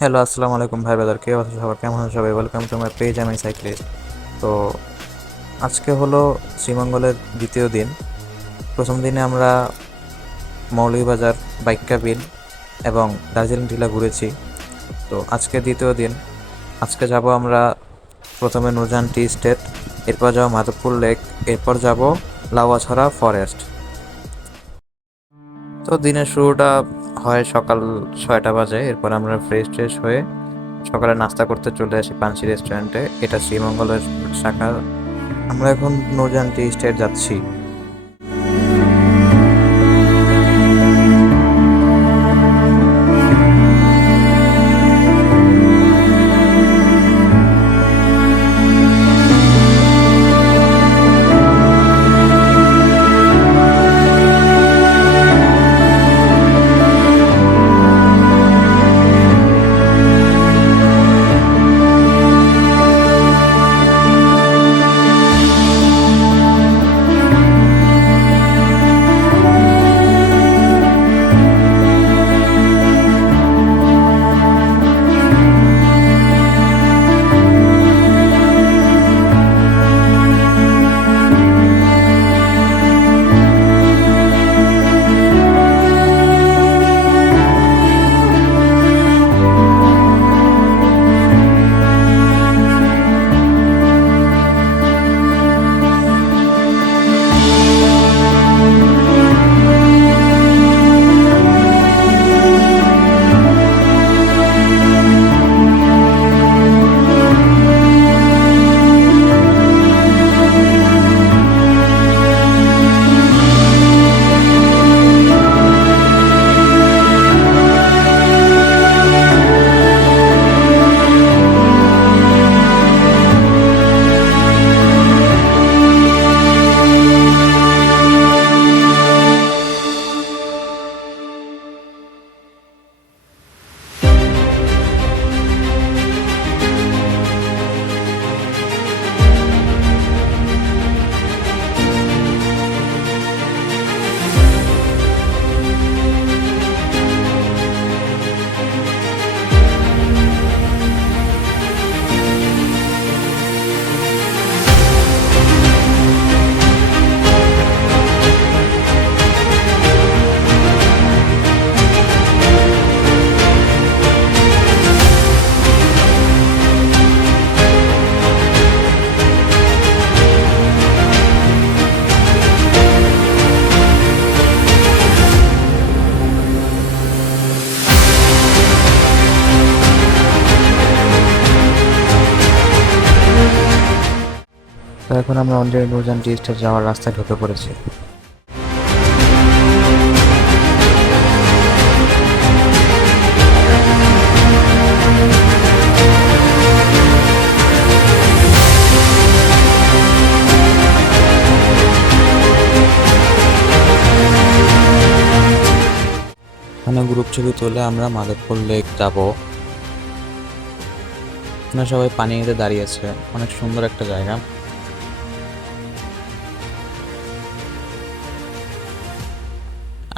Hello, আসসালামু আলাইকুম ভাই বাদার কে অবস্থা সবার? কেমন আছেন সবাই? ওয়েলকাম টু মাই পেজ আমি সাইক্লিস্ট তো আজকে হলো শ্রীমঙ্গলের দ্বিতীয় দিন। প্রথম দিনে আমরা মৌলভীবাজার বাইক্কা বিল এবং দার্জিলিং টিলা ঘুরেছি। তো আজকে দ্বিতীয় দিন। আজকে যাব আমরা প্রথমে নুরজান টি স্টেট, এরপর যাব মাধবপুর লেক, এরপর যাব লাউয়াছড়া ফরেস্ট। তো দিনের শুরুটা হয় সকাল ছয়টা বাজে, এরপর আমরা ফ্রেশ ট্রেশ হয়ে সকালে নাস্তা করতে চলে আসি পানসি রেস্টুরেন্টে এটা শ্রীমঙ্গলের শাখা। আমরা এখন নৌজান টি স্টেট যাচ্ছি। তো এখন আমরা অলরেডি নৌজান টি স্টেট যাওয়ার রাস্তায় ঢুকে পড়েছি। গ্রুপ ছবি তুলে আমরা মাধবপুর লেক যাব। সবাই পানিতে দাঁড়িয়েছে। অনেক সুন্দর একটা জায়গা।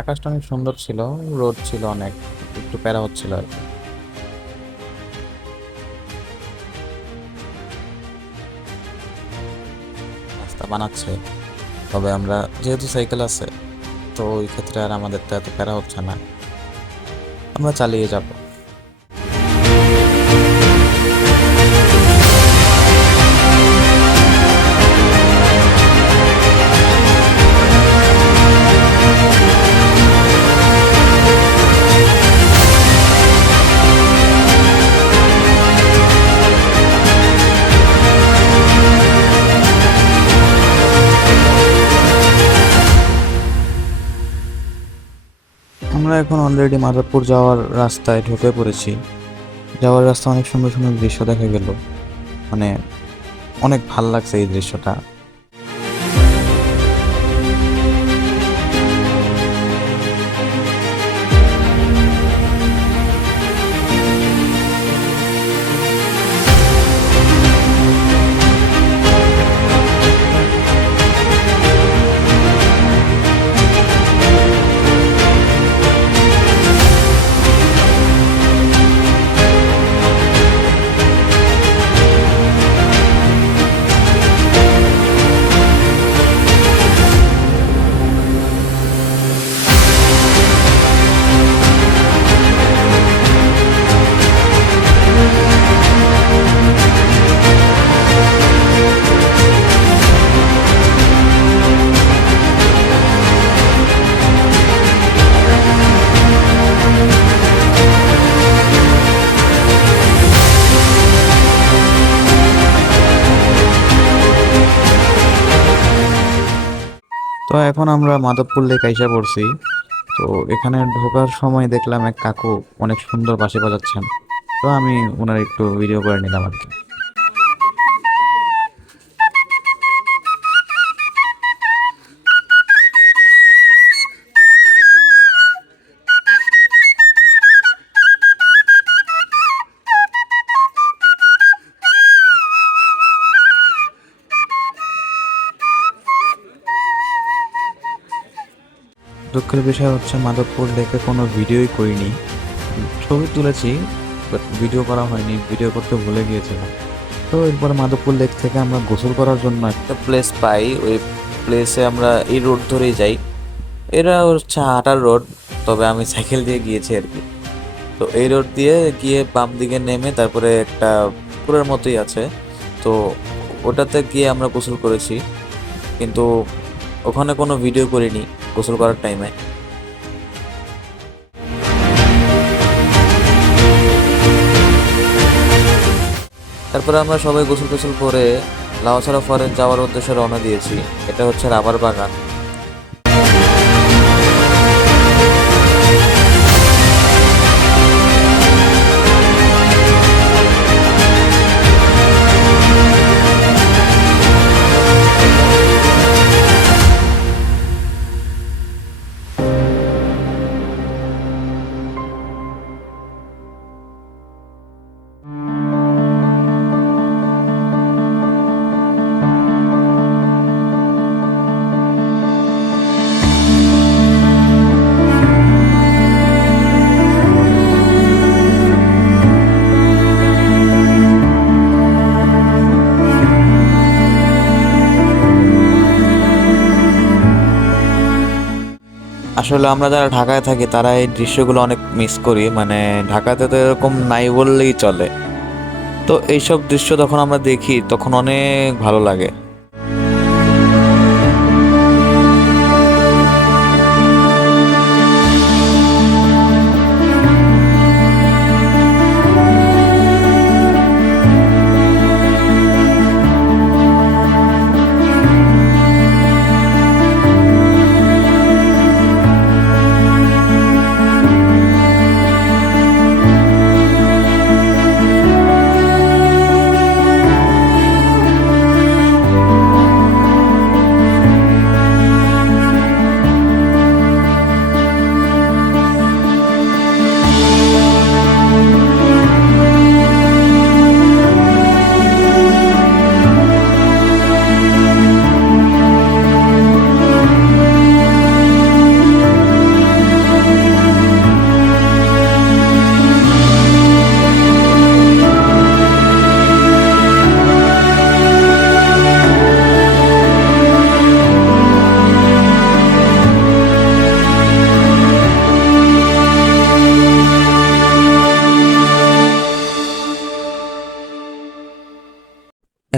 আকাশটা অনেক সুন্দর ছিল, রোদ ছিল অনেক, একটু প্যারা হচ্ছিল আর কি। রাস্তা বানাচ্ছে, তবে আমরা যেহেতু সাইকেল আছে, তো ওই ক্ষেত্রে আর আমাদের তো এত প্যারা হচ্ছে না। আমরা চালিয়ে যাব। আমরা এখন অলরেডি মাদারপুর যাওয়ার রাস্তায় ঢুকে পড়েছি। যাওয়ার রাস্তা অনেক সুন্দর সুন্দর দৃশ্য দেখা গেল। মানে অনেক ভালো লাগছে এই দৃশ্যটা। এখন আমরা মাধবপুর লেক আইসা পড়ছি। তো এখানে ঢোকার সময় দেখলাম এক কাকু অনেক সুন্দর বাসে বাজাচ্ছেন। তো আমি ওনার একটু ভিডিও করে নিলাম আর কি। দুঃখের বিষয় হচ্ছে মাধবপুর লেকে কোনো ভিডিওই করিনি। ছবি তুলেছি বাট ভিডিও করা হয়নি ভিডিও করতে ভুলে গিয়েছিলাম। তো এরপর মাধবপুর লেক থেকে আমরা গোসল করার জন্য একটা প্লেস পাই, ওই প্লেসে আমরা এই রোড ধরেই যাই। এরা হচ্ছে হাঁটার রোড তবে আমি সাইকেল দিয়ে গিয়েছি আর কি। তো এই রোড দিয়ে গিয়ে বাম দিকে নেমে তারপরে একটা পুকুরের মতোই আছে। তো ওটাতে গিয়ে আমরা গোসল করেছি, কিন্তু ওখানে কোনো ভিডিও করিনি। গোসল করার টাইমে। তারপরে আমরা সবাই গোসল টোসল করে লাউছড়া ফরেন যাওয়ার উদ্দেশ্যে রওনা দিয়েছি। এটা হচ্ছে রাবার বাগান। আসলে আমরা যারা ঢাকায় থাকি, তারা এই দৃশ্যগুলো অনেক মিস করি। মানে ঢাকাতে তো এরকম নাই বললেই চলে। তো এইসব দৃশ্য যখন আমরা দেখি, তখন অনেক ভালো লাগে।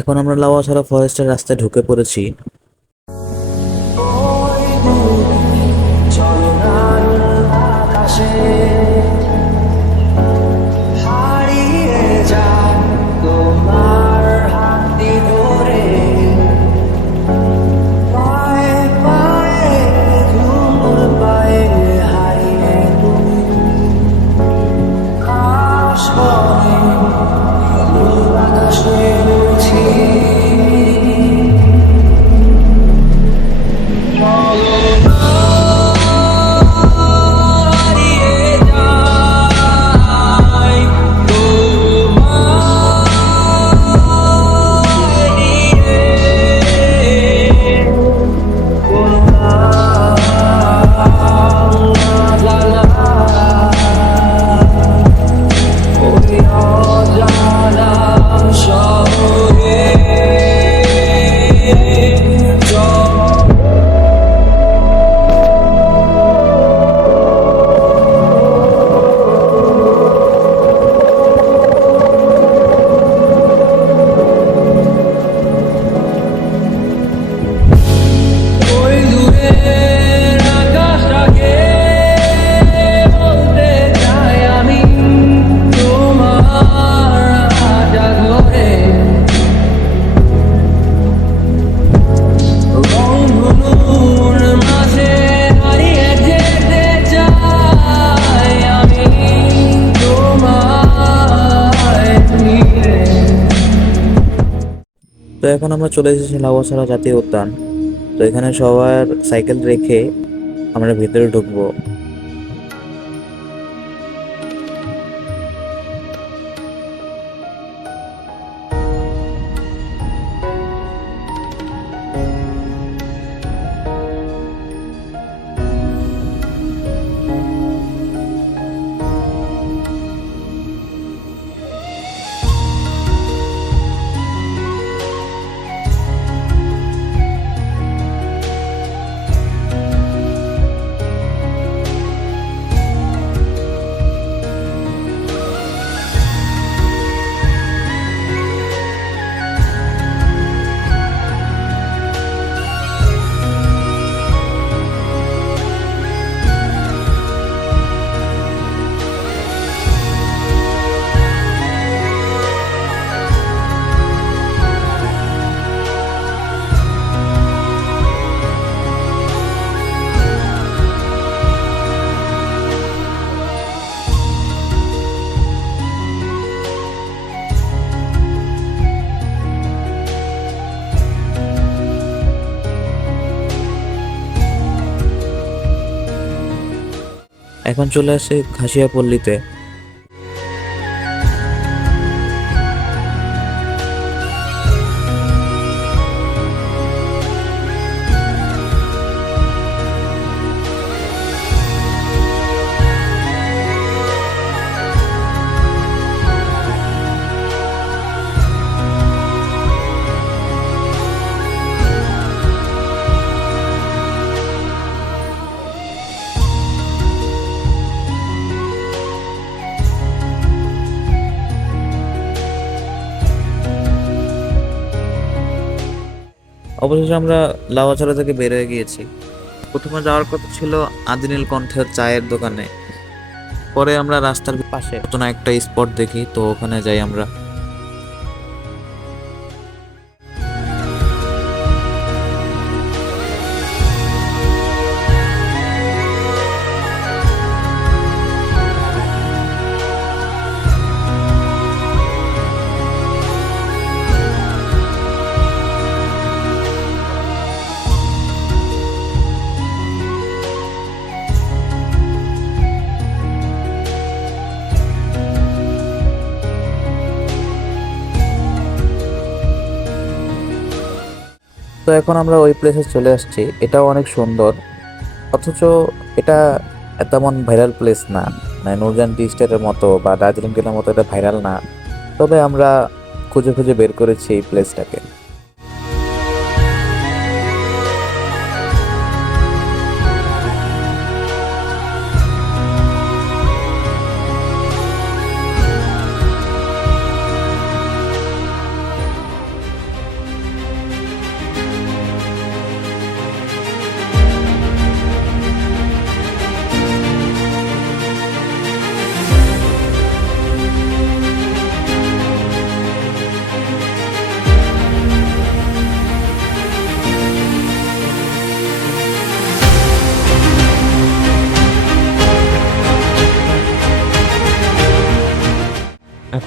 এখন আমরা লাওয়াছড়া ফরেস্টের রাস্তায় ঢুকে পড়েছি। এখন আমরা চলে এসেছি লাউয়াছড়া জাতীয় উদ্যান। তো এখানে সবার সাইকেল রেখে আমরা ভিতরে ঢুকবো। এখন চলে আসে ঘাসিয়া পল্লীতে অবশেষে আমরা লাউয়াছড়া থেকে বের হয়ে গিয়েছি। প্রথমে যাওয়ার কথা ছিল আদিনীল কণ্ঠের চায়ের দোকানে। পরে আমরা রাস্তার পাশে একটা স্পট দেখি, তো ওখানে যাই আমরা। তো এখন আমরা ওই প্লেসে চলে আসছি। এটাও অনেক সুন্দর। অথচ এটা তেমন ভাইরাল প্লেস না। মানে নুরজান টি স্টেটের মতো বা দার্জিলিং টেলের মতো এটা ভাইরাল না। তবে আমরা খুঁজে খুঁজে বের করেছি এই প্লেসটাকে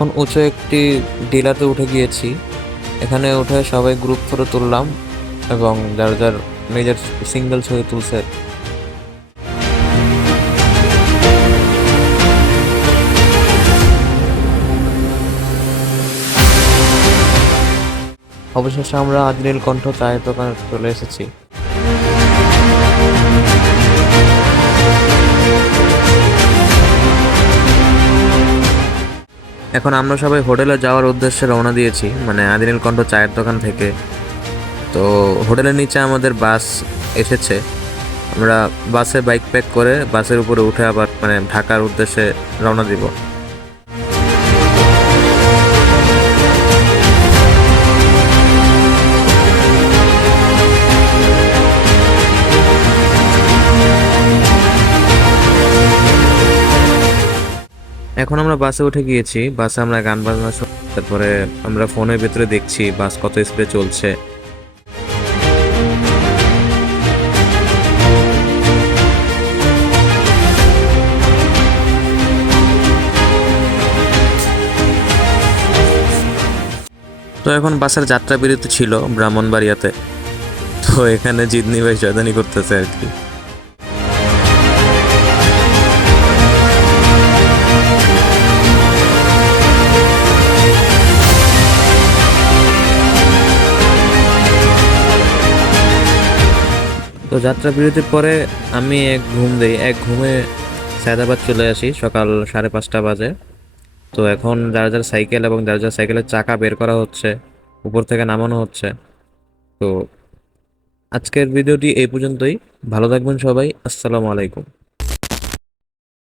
এখন উঁচু একটি ডিলাতে উঠে গিয়েছি। এখানে উঠে সবাই গ্রুপ ফটো তুললাম এবং যার যার নিজের সিঙ্গেল ছবি তুলছে। অবশেষে আমরা আজনীল কণ্ঠ চায়ের দোকানে চলে এসেছি। এখন আমরা সবাই হোটেলে যাওয়ার উদ্দেশ্যে রওনা দিয়েছি মানে আদিনীল কণ্ঠ চায়ের দোকান থেকে। তো হোটেলের নিচে আমাদের বাস এসেছে। আমরা বাসে বাইক প্যাক করে বাসের উপরে উঠে আবার মানে ঢাকার উদ্দেশ্যে রওনা দিব। এখন আমরা বাসে উঠে গিয়েছি, বাসে আমরা গান বাজনা তারপরে আমরা ফোনের ভেতরে দেখছি বাস কত স্পিডে চলছে। তো এখন বাসের যাত্রা বিরতি ছিল ব্রাহ্মণবাড়িয়াতে। তো এখানে জিদনি ভাই জয়দানি করতেছে আর কি। তো যাত্রা বিরতির পরে আমি এক ঘুম দেই। এক ঘুমে সায়দাবাদ চলে আসি, সকাল সাড়ে পাঁচটা বাজে। তো এখন যার যার সাইকেল এবং যার যার সাইকেলের চাকা বের করা হচ্ছে, উপর থেকে নামানো হচ্ছে। তো আজকের ভিডিওটি এই পর্যন্তই। ভালো থাকবেন সবাই। আসসালামু আলাইকুম।